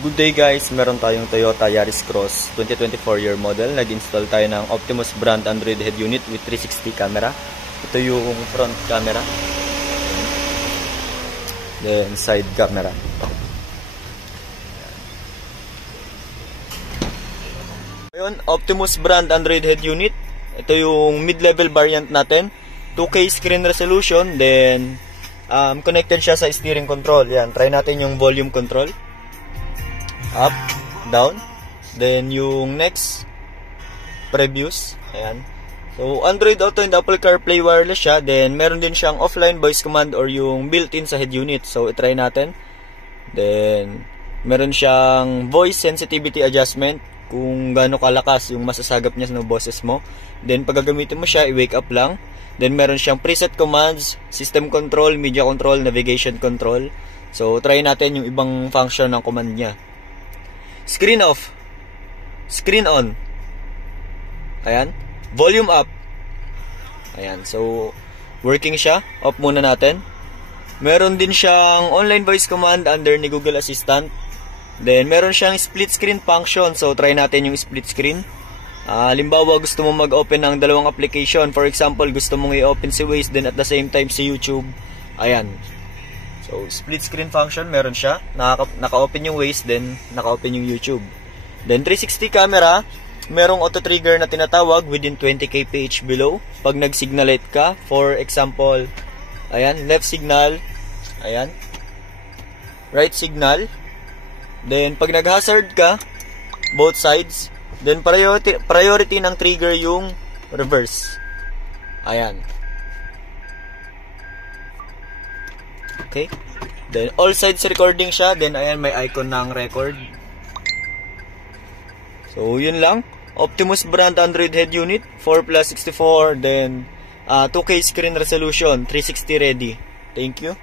Good day guys, meron tayong Toyota Yaris Cross 2024 year model. Nag-install tayo ng Optimus brand Android head unit with 360 camera. Ito yung front camera. Then side camera. Ngayon, Optimus brand Android head unit. Ito yung mid-level variant natin. 2K screen resolution. Then connected siya sa steering control. Yan, try natin yung volume control. Up, down, then yung next previews, ayan. So Android Auto and Apple CarPlay wireless siya, then meron din siyang offline voice command or yung built-in sa head unit. So i-try natin. Then meron siyang voice sensitivity adjustment kung gaano kalakas yung masasagap niya sa boses mo. Then pag gagamitin mo siya, i-wake up lang. Then meron siyang preset commands, system control, media control, navigation control. So try natin yung ibang function ng command niya. Screen off, screen on, ayan, volume up, ayan, so working siya. Off muna natin. Meron din siyang online voice command under ni Google Assistant. Then meron siyang split screen function, so try natin yung split screen. Halimbawa gusto mo mag-open ng dalawang application, for example gusto mong i-open si Waze then at the same time si YouTube, ayan. So, split screen function, meron siya. Naka-open yung Waze, then naka-open yung YouTube. Then, 360 camera, merong auto-trigger na tinatawag within 20 kph below. Pag nag-signal light ka, for example, ayan, left signal, ayan, right signal. Then, pag nag-hazard ka, both sides, then priority ng trigger yung reverse. Ayan. Okay. Then all sides recording siya. Then ayan, may icon ng record. So yun lang. Optimus brand Android head unit 4+64. Then 2K screen resolution, 360 ready. Thank you.